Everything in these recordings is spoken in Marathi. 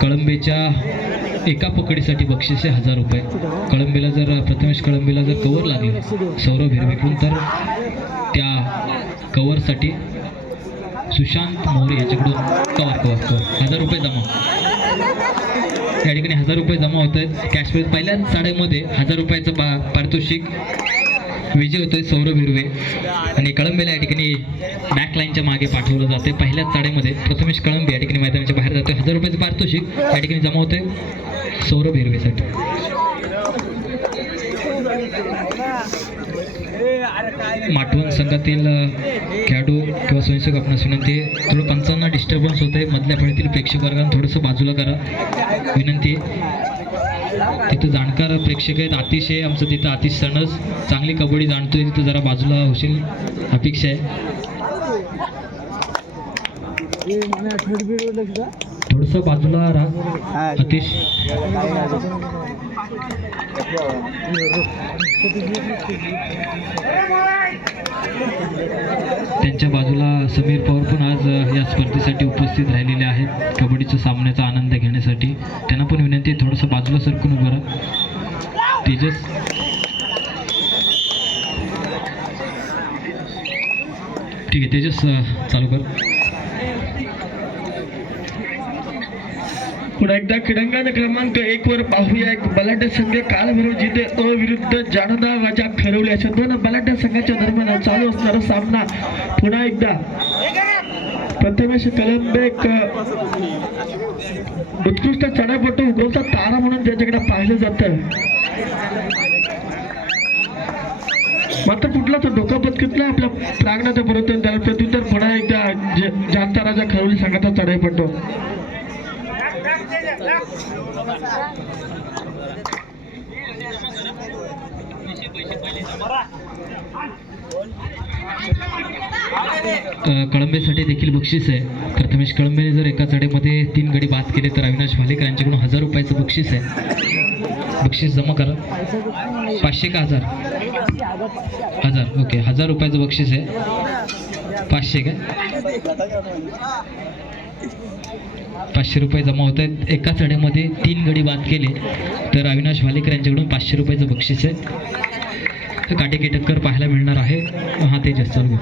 कळंबेच्या एका पकडीसाठी बक्षीस आहे 1000 रुपये. कळंबेला जर प्रथमेश कळंबेला जर कवर लागले सौरभ हिरवेकडून तर त्या कवरसाठी सुशांत मोरे यांच्याकडून कवर 1000 रुपये जमा. या ठिकाणी 1000 रुपये जमा होत आहेत कॅश प्राइज. पहिल्याच साड्यामध्ये 1000 रुपयाचं पारितोषिक विजय होतोय सौरभ हिरवे. आणि कळंबेला या ठिकाणी बॅकलाईनच्या मागे पाठवलं जाते. पहिल्याच साड्यामध्ये प्रथमेश कळंबे या ठिकाणी मैदानाच्या बाहेर जातोय. 1000 रुपयाचं पारितोषिक या ठिकाणी जमा होतंय सौरभ हिरवेसाठी. माटवण संघातील खेळाडू किंवा स्वयंसेवक आपणास विनंती आहे, थोडं पंचांना डिस्टर्बन्स होत आहे. मधल्या फळीतील प्रेक्षक वर्गांना थोडंसं बाजूला करा विनंती आहे. तिथं जाणकार प्रेक्षक आहेत. आतिश आहे आमचं तिथं, आतिश सणस चांगली कबड्डी जाणतोय, तिथं जरा बाजूला होशील अपेक्षा आहे. थोडंसं बाजूला राहा आतिश. त्यांच्या बाजूला समीर पवार पण आज या स्पर्धेसाठी उपस्थित राहिलेले आहेत कबड्डीच्या सामन्याचा आनंद घेण्यासाठी. त्यांना पण विनंती आहे थोडंसं बाजूला सरकून उभं राहा. तेजस ठीक आहे, तेजस चालू कर. पुन्हा एकदा क्रीडांगण क्रमांक 1 वर पाहूया एक बलाढ्य संघ कालभैरव जिथे विरुद्ध जानदा राजा फिरवले. अशा दोन बलाढ्य संघाच्या दरम्यान चालू असणारा सामना पुन्हा एकदा प्रथमेश कळंबे उत्कृष्ट चढापटू उगवता तारा म्हणून त्याच्याकडे पाहिलं जातं. मात्र कुठला तो डोकापत कितला आपल्या प्रांगणापर्यंत त्याला प्रत्युत्तर पुन्हा एकदा जानता राजा खरवली संघाचा चढाईपटू. कळंबेसाठी देखील बक्षीस आहे. प्रथमेश कळंबेने जर एका चढेमध्ये 3 गडी बाद केले तर अविनाश भालेकर यांच्याकडून 1000 रुपयाचं बक्षीस आहे. बक्षीस जमा करा. 500 का 1000? 1000. ओके, 1000 रुपयाचं बक्षीस आहे. 500 काय 500 रुपये जमा होत आहेत. एका चढेमध्ये 3 गडी बाद केले तर अविनाश भालेकर यांच्याकडून 500 रुपयाचं बक्षीस आहे. काटेकी टक्कर पाहायला मिळणार आहे. हा तेजस चालू.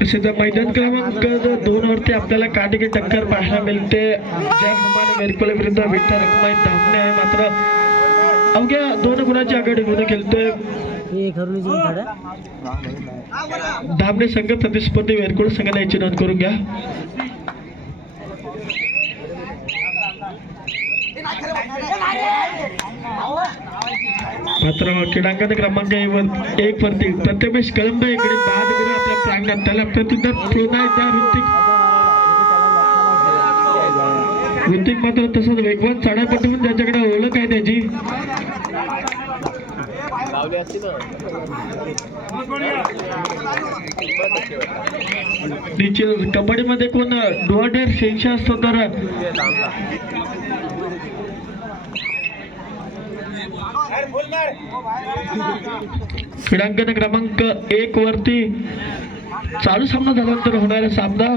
तसेच मैदान क्रमांक 2 वरती आपल्याला काटेकी टक्कर पाहायला मिळते. ज्या प्रमाणे मेरकोले विरुद्ध विठ्ठल रखमाई धामणे आहे, मात्र अवघ्या 2 गुणाची आघाडी घेऊन खेळतोय धामणे संघ. प्रतिस्पर्धी वेरकुळ संघाला याची नोंद करून घ्या. मात्र क्रीडांगण क्रमांक 1 वरती प्रथमेश कळंबे इकडे बाद गुरु आपल्या प्रांगणात. त्याला प्रत्युत्तर पुन्हा एकदा ऋतिक मात्र तसंच वेगवान चढापटू म्हणून त्याच्याकडे ओळख आहे त्याची. कबड्डीमध्ये कोण डोअडेर शेंशा असतो तर क्रीडांगण क्रमांक 1 वरती चालू सामना झाल्यानंतर होणारा सामना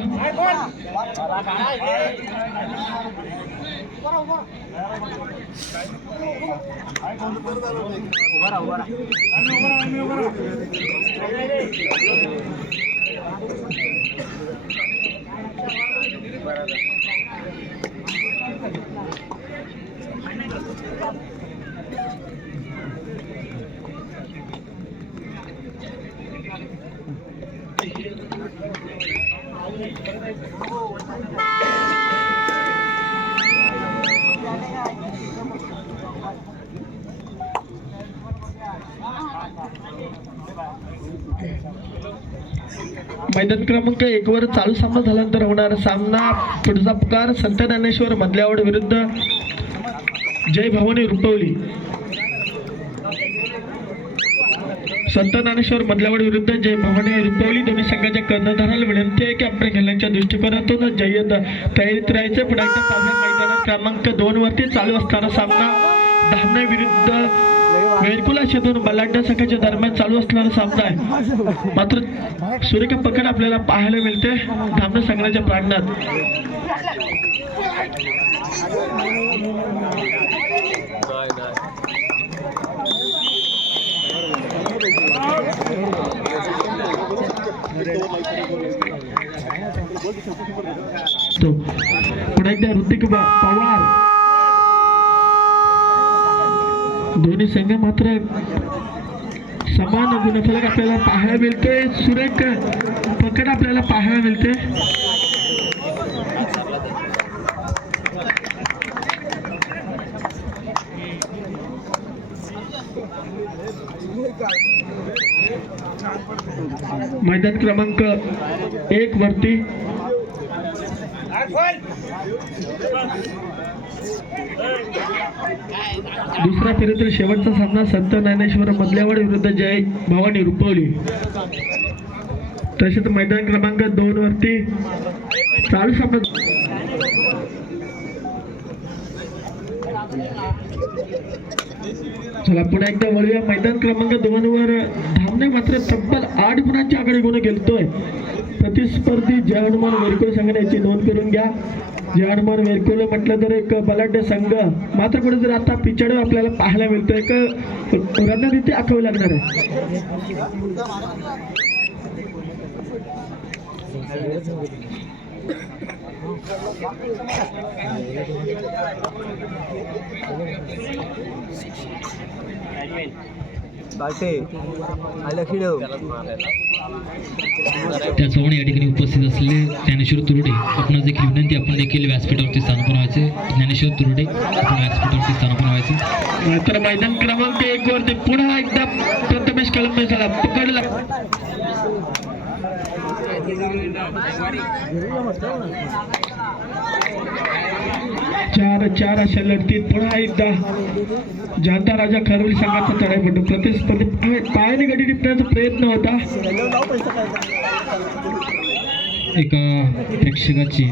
मैदान क्रमांक 1 वर चालू सामना झाल्यानंतर होणारा सामना पुढचा पुकार संत ज्ञानेश्वर मधल्यावड विरुद्ध जय भवानी रुपवली. संत ज्ञानेश्वर मधल्यावड विरुद्ध जय भवानी रुपवली दोन्ही संघाच्या कर्णधाराला विनंती आहे की आपल्या खेळण्याच्या दृष्टिकोनातून जय्यत तयारीत राहायचं. पुन्हा एकदा पाहूया मैदानात क्रमांक 2 वरती चालू असणारा सामना धामणे विरुद्ध वेरकुला शेतून बलाढ्य संघाच्या दरम्यान चालू असणारा सामना आहे. मात्र सुरेख पकड आपल्याला पाहायला मिळते धामणे संघाच्या प्रांगणात. पुन्हा एकदा ऋतिक पवार. दोन्ही संघ मात्र समान गुणफलक आपल्याला पाहायला मिळतोय. सुरेख पकड आपल्याला पाहायला मिळते. मैदान क्रमांक 1 वरती दुसरा फेरीतील शेवटचा सामना संत ज्ञानेश्वर मधल्यावाड विरुद्ध जय भवानी रुपवली. तसेच मैदान क्रमांक 2 वरती चालू सामना चला पुन्हा एकदा वळूया. मैदान क्रमांक 2 वर धामणे मात्र तब्बल 8 गुणांच्या आकडे गुण गेलतोय. प्रतिस्पर्धी जय हनुमान वेरकुले संघाने याची नोंद करून घ्या. जय हनुमान वेरकुले म्हटलं तर एक बलाढ्य संघ मात्र कुठेतरी आता पिछाड आपल्याला पाहायला मिळतं. एक रणनीती आखावी लागणार आहे. त्याचप्रमाणे या ठिकाणी उपस्थित असलेले ज्ञानेश्वर तुरडे आपणास देखील विनंती, आपण देखील व्यासपीठावरती स्थानापन्न व्हायचे. ज्ञानेश्वर तुरडे आपण व्यासपीठावरती स्थानापन्न व्हायचे. तर मैदान क्रमांक 1 वरती पुन्हा एकदा प्रथमेश कलंबे झाला पकडला. चार अशा लढतीत पुन्हा एकदा जनता राजा खरवली संघाचा चढाई पडतो. प्रतिस्पर्धी पायाने गडी टिपण्याचा प्रयत्न होता. एका प्रेक्षकाची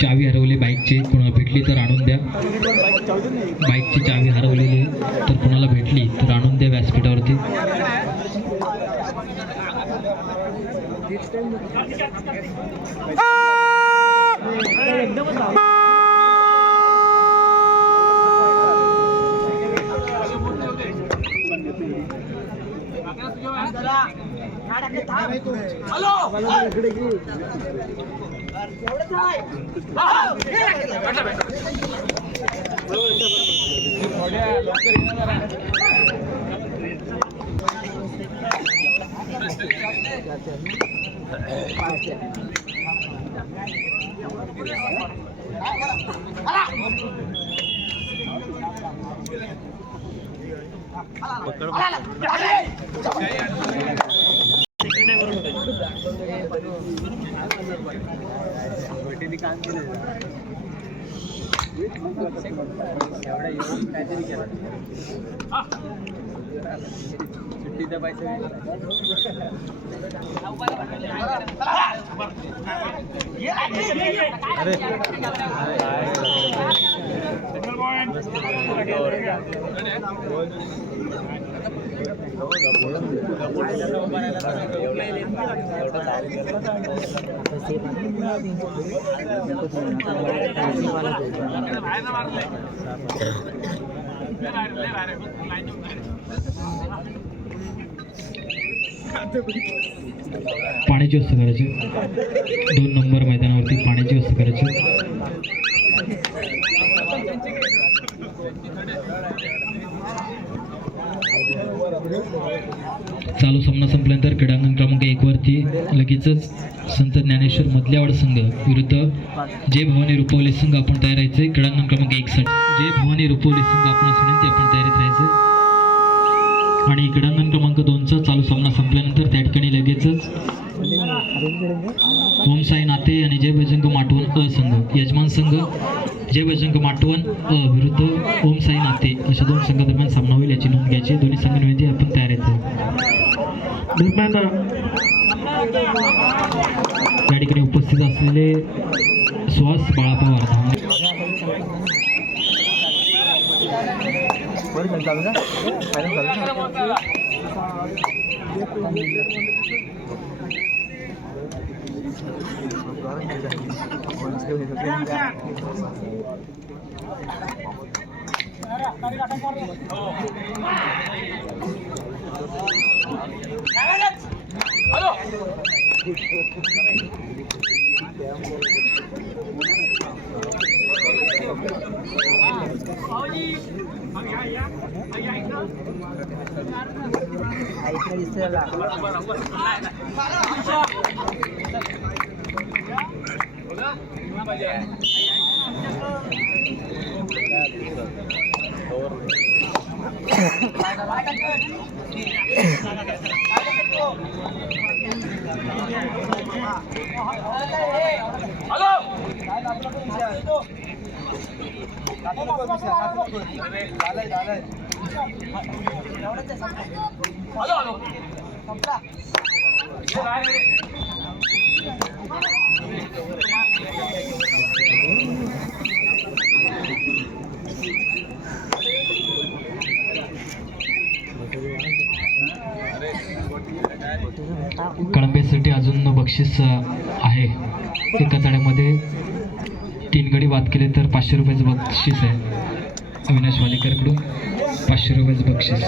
चावी हरवली बाईकची, कोणाला भेटली तर आणून द्या. बाईकची चावी हरवलेली तर कोणाला भेटली तर आणून द्या व्यासपीठावरती. पाण्याची व्यवस्था करायची. 2 नंबर मैदानावरती पाण्याची व्यवस्था करायची. चालू सामना संपल्यानंतर क्रीडांगण क्रमांक 1 वरती लगेचच संत ज्ञानेश्वर मधल्यावाड संघ विरुद्ध जय भवानी रुपवली संघ आपण तयार राहायचे. क्रीडांगण क्रमांक 61 जय भवानी रुपवली संघ आपण विनंती, आपण तयारीत राहायचे. आणि क्रीडांगण क्रमांक 2चा चालू सामना संपल्यानंतर त्या ठिकाणी लगेचच ओम साई नाते आणि जय बजरंग माटवण अ संघ, यजमान संघ जय बजरंग माटवण अ विरुद्ध ओम साई नाते अशा 2 संघादरम्यान सामना होईल, याची नोंद घ्यायची. दोन्ही संघ विनंती, आपण तयार आहेत. या ठिकाणी उपस्थित असलेले सुहास बाळापा वार्धा कळंबेसाठी अजून बक्षीस आहे. एका तड्यामध्ये 3 गडी बाद केले तर 500 रुपयाचं बक्षीस आहे. अविनाश वालेकरकडून 500 रुपयाचं बक्षीस.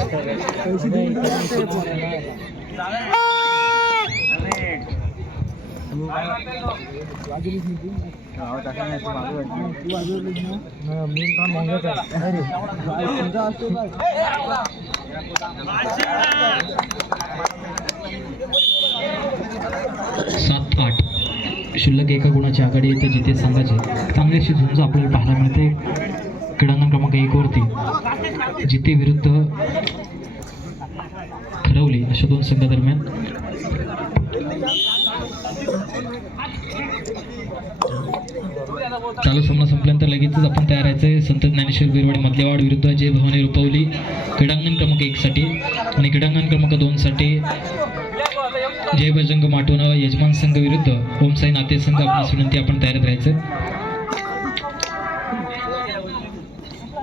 सात 8 शुल्लक एका गुणाची आघाडी येते जिथे संघाचे चांगली अशी झुंज आपल्याला पाहायला मिळते. क्रीडांगण क्रमांक 1 वरती जिथे विरुद्ध खरवली अशा 2 संघादरम्यान चालू सामना संपल्यानंतर लगेचच आपण तयार राहायचं. संत ज्ञानेश्वर बिरवाडी मधलेवाड विरुद्ध जय भवानी रुपवली क्रीडांगण क्रमांक 1 साठी आणि क्रीडांगण क्रमांक 2 साठी जय बजरंग माटोन यजमान संघ विरुद्ध ओम साई नाते संघ. आपणास विनंती आपण तयारीत राहायचं.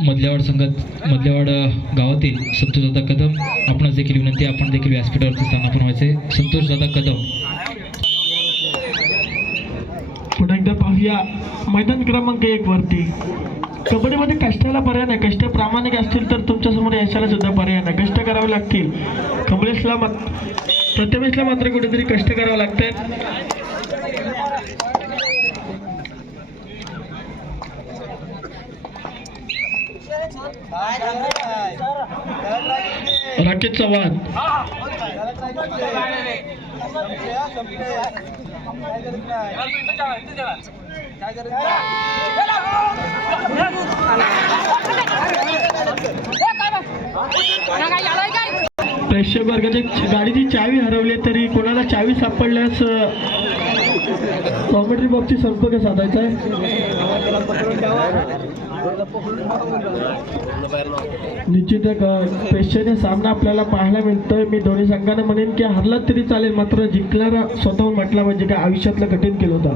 मधल्यावाड गावातील संतोष दादा कदम आपणास देखील विनंती आपण देखील व्यासपीठावरती स्थानापन्न व्हायचे. संतोष दादा कदम. पुन्हा एकदा पाहूया मैदान क्रमांक 1 वरती. कबड्डीमध्ये कष्टाला पर्याय नाही. कष्ट प्रामाणिक असतील तर तुमच्यासमोर यशाला सुद्धा पर्याय नाही. कष्ट करावे लागतील. प्रथमेशला मात्र कुठेतरी कष्ट करावं लागतंय. राकेश चव्हाण प्रेक्षक वर्गाची गाडीची चावी हरवली तरी कोणाला चावी सापडल्यास कॉमेंट्री बॉक्सची संपर्क साधायचा आहे. निश्चित प्रेक्षणीय सामना आपल्याला पाहायला मिळतोय. मी दोन्ही संघांना म्हणेन की हरला तरी चालेल मात्र जिंकणारा स्वतःहून म्हटला म्हणजे काय आयुष्यातलं कठीण केलं होतं.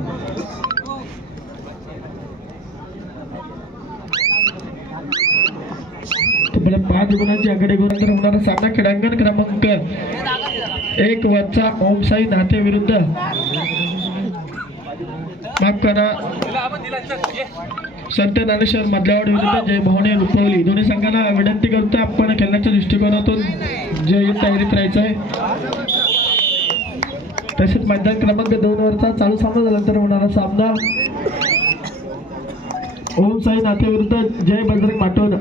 तोपर्यंत 5 गुणांची आघाडी घेऊन होणारा सामना क्रीडांगण क्रमांक 1 वरचा ओम साई नाते विरुद्ध माफ करा संत ज्ञानेश्वर मधल्यावाड विरुद्ध जय भवानी रुपवली. दोन्ही संघांना विनंती करतो आपण खेळण्याच्या दृष्टिकोनातून जय तयारीत राहायचं आहे. तसेच मैदान क्रमांक 2 वरचा चालू सामना झाल्यानंतर होणारा सामना ओम साई नाते विरुद्ध जय बजरंग माटोन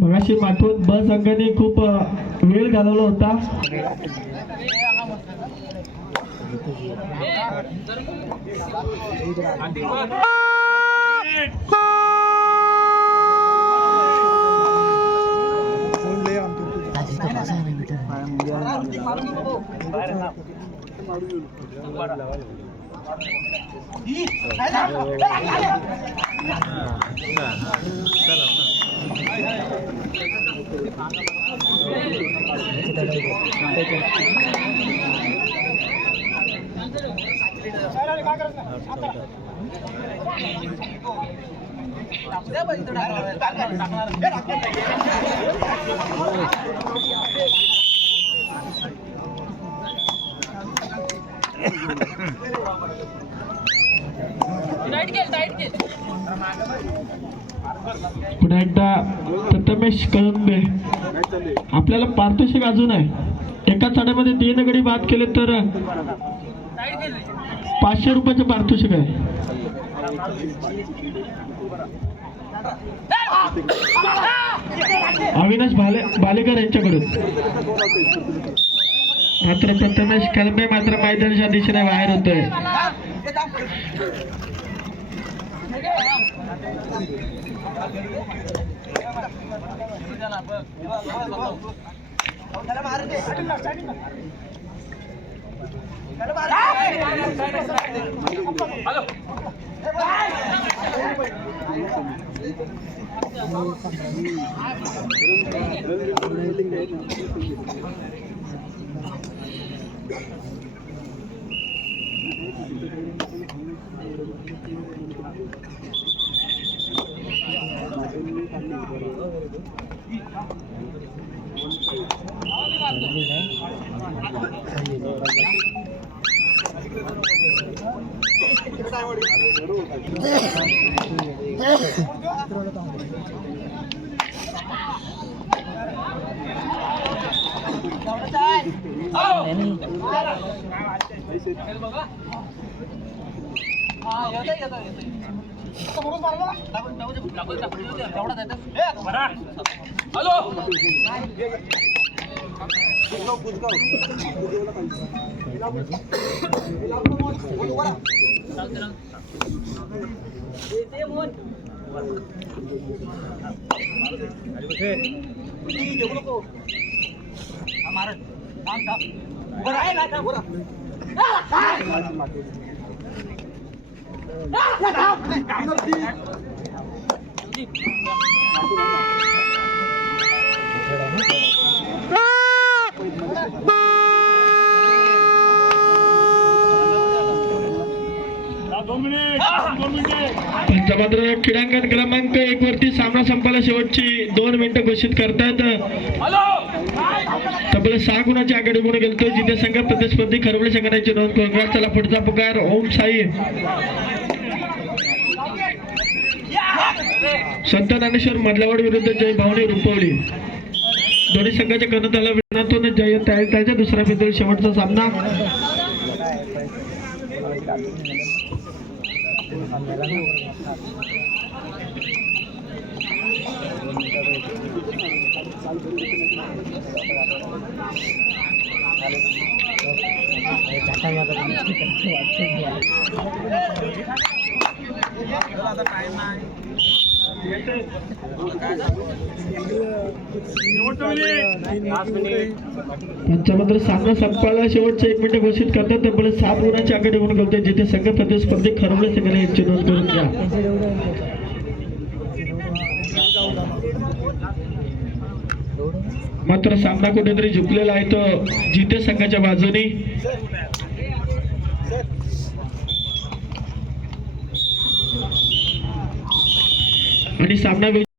मगाशी माठवून ब संघाने खूप वेळ घालवला होता. पुन्हा एकदा प्रथमेश कळंबे. आपल्याला पारितोषिक अजून आहे. एका चढ्यामध्ये 3 गडी बाद केले तर 500 रुपयाचे पारितोषिक आहे. अविनाश बालेकर यांच्याकडून. मात्र प्रथमेश कळंबे मात्र मैदानाच्या दिशेने बाहेर होतोय. पंचमात्र क्रीडांगण क्रमांक 1 वरती सामना संपायला शेवटची 2 मिनिटं घोषित करतात. तब्बल 6 गुणाची आघाडी म्हणून गेलतोय जिथे संघ प्रतिस्पर्धी खरवडे संघटनेची नोंद करून. चला पुढचा पुकार ओम साई. संत ज्ञानेश्वर मधलावाड विरुद्ध जय भावने रुपवली. दोन्ही संघाच्या कर्णधाराला विनातून जय त्याच्या दुसऱ्या फेरीतील शेवटचा सामना. पंचामत्र सामना संपायला शेवटचे 1 मिनिट घोषित करतात. तब्बल 7 गुणाची आघाडी म्हणून गेलते जिथे संघ प्रतिस्पर्धी खरवडे संघाने यांची नोंद करून घ्या. मात्र सामना कुठेतरी झुकलेला आहे तो जिथे संघाच्या बाजूनी. आणि सामना